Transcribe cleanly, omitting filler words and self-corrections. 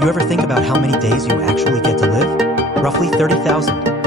You ever think about how many days you actually get to live? Roughly 30,000.